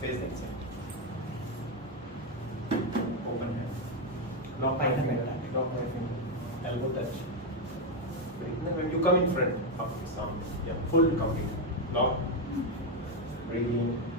face that side. Open hand. Lock my Python finger. method. Lock my finger. Elbow touch. Breathe. Then when you come in front of the sound, yeah, full complete. Lock. Breathe in.